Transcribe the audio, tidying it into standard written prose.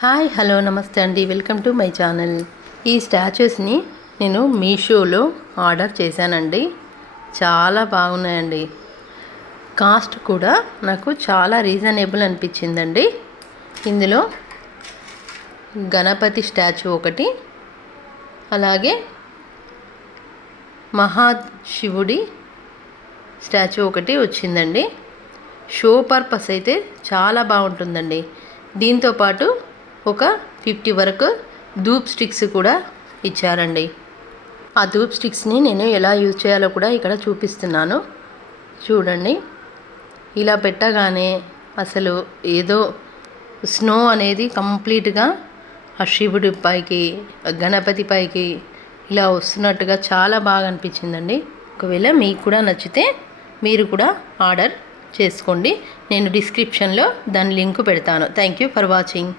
Hi hello నమస్తే అండి, welcome to my channel. ఈ స్టాచ్యూస్ని నేను మీషోలో ఆర్డర్ చేశానండి. చాలా బాగున్నాయండి. కాస్ట్ కూడా నాకు చాలా రీజనబుల్ అనిపించిందండి. ఇందులో గణపతి స్టాచ్యూ ఒకటి, అలాగే మహాశివుడి స్టాచ్యూ ఒకటి వచ్చిందండి. షో పర్పస్ అయితే చాలా బాగుంటుందండి. దీంతోపాటు ఒక 50 వరకు ధూప్ స్టిక్స్ కూడా ఇచ్చారండి. ఆ ధూప్ స్టిక్స్ని నేను ఎలా యూజ్ చేయాలో కూడా ఇక్కడ చూపిస్తున్నాను చూడండి. ఇలా పెట్టగానే అసలు ఏదో స్నో అనేది కంప్లీట్గా ఆ శివుడి పైకి, గణపతి పైకి ఇలా వస్తున్నట్టుగా చాలా బాగా అనిపించిందండి. ఒకవేళ మీకు కూడా నచ్చితే మీరు కూడా ఆర్డర్ చేసుకోండి. నేను డిస్క్రిప్షన్లో దాని లింక్ పెడతాను. Thank you for watching.